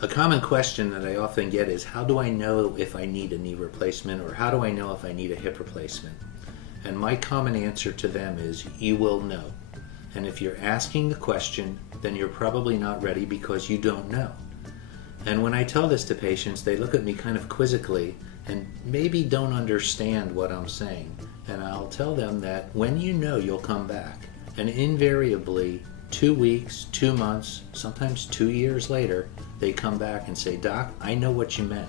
A common question that I often get is, how do I know if I need a knee replacement, or how do I know if I need a hip replacement? And my common answer to them is, you will know. And if you're asking the question, then you're probably not ready because you don't know. And when I tell this to patients, they look at me kind of quizzically and maybe don't understand what I'm saying. And I'll tell them that when you know, you'll come back. And invariably, 2 weeks, 2 months, sometimes 2 years later, they come back and say, "Doc, I know what you meant.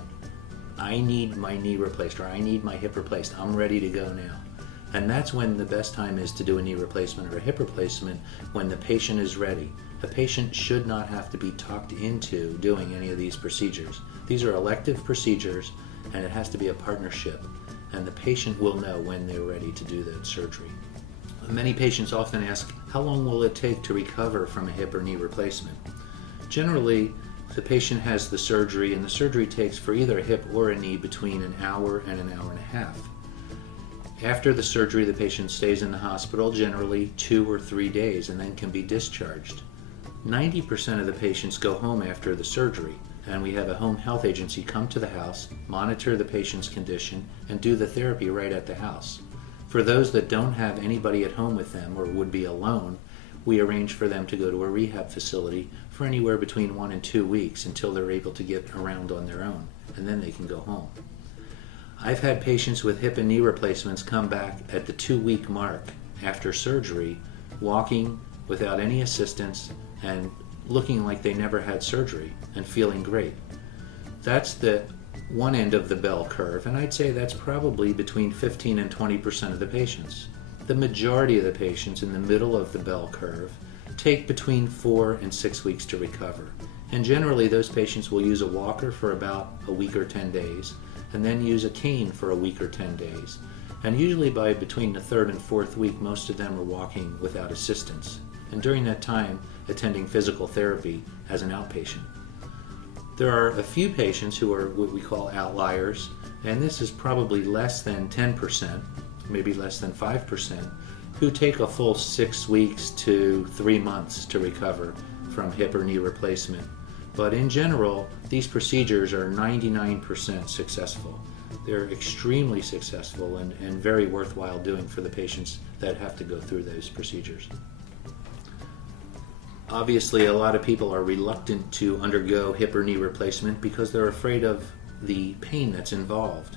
I need my knee replaced, or I need my hip replaced. I'm ready to go now." And that's when the best time is to do a knee replacement or a hip replacement, when the patient is ready. A patient should not have to be talked into doing any of these procedures. These are elective procedures, and it has to be a partnership. And the patient will know when they're ready to do the surgery. Many patients often ask, how long will it take to recover from a hip or knee replacement? Generally, the patient has the surgery, and the surgery takes for either a hip or a knee between an hour and an hour and a half. After the surgery, the patient stays in the hospital, generally 2 or 3 days, and then can be discharged. 90% of the patients go home after the surgery, and we have a home health agency come to the house, monitor the patient's condition, and do the therapy right at the house. For those that don't have anybody at home with them or would be alone, we arrange for them to go to a rehab facility for anywhere between 1 and 2 weeks until they're able to get around on their own, and then they can go home. I've had patients with hip and knee replacements come back at the 2-week mark after surgery, walking without any assistance and looking like they never had surgery and feeling great. That's the one end of the bell curve, and I'd say that's probably between 15 and 20% of the patients. The majority of the patients in the middle of the bell curve take between 4 and 6 weeks to recover. And generally those patients will use a walker for about a week or 10 days, and then use a cane for a week or 10 days. And usually by between the 3rd and 4th week, most of them are walking without assistance, and during that time attending physical therapy as an outpatient. There are a few patients who are what we call outliers, and this is probably less than 10%, maybe less than 5%, who take a full 6 weeks to 3 months to recover from hip or knee replacement. But in general, these procedures are 99% successful. They're extremely successful and very worthwhile doing for the patients that have to go through those procedures. Obviously, a lot of people are reluctant to undergo hip or knee replacement because they're afraid of the pain that's involved.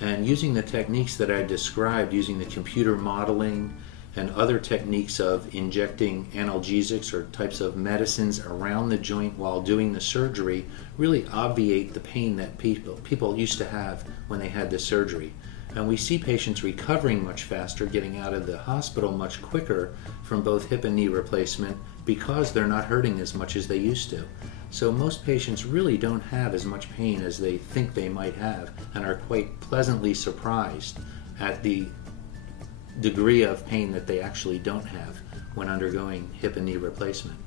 And using the techniques that I described, using the computer modeling and other techniques of injecting analgesics or types of medicines around the joint while doing the surgery, really obviate the pain that people used to have when they had the surgery. And we see patients recovering much faster, getting out of the hospital much quicker from both hip and knee replacement because they're not hurting as much as they used to. So most patients really don't have as much pain as they think they might have, and are quite pleasantly surprised at the degree of pain that they actually don't have when undergoing hip and knee replacement.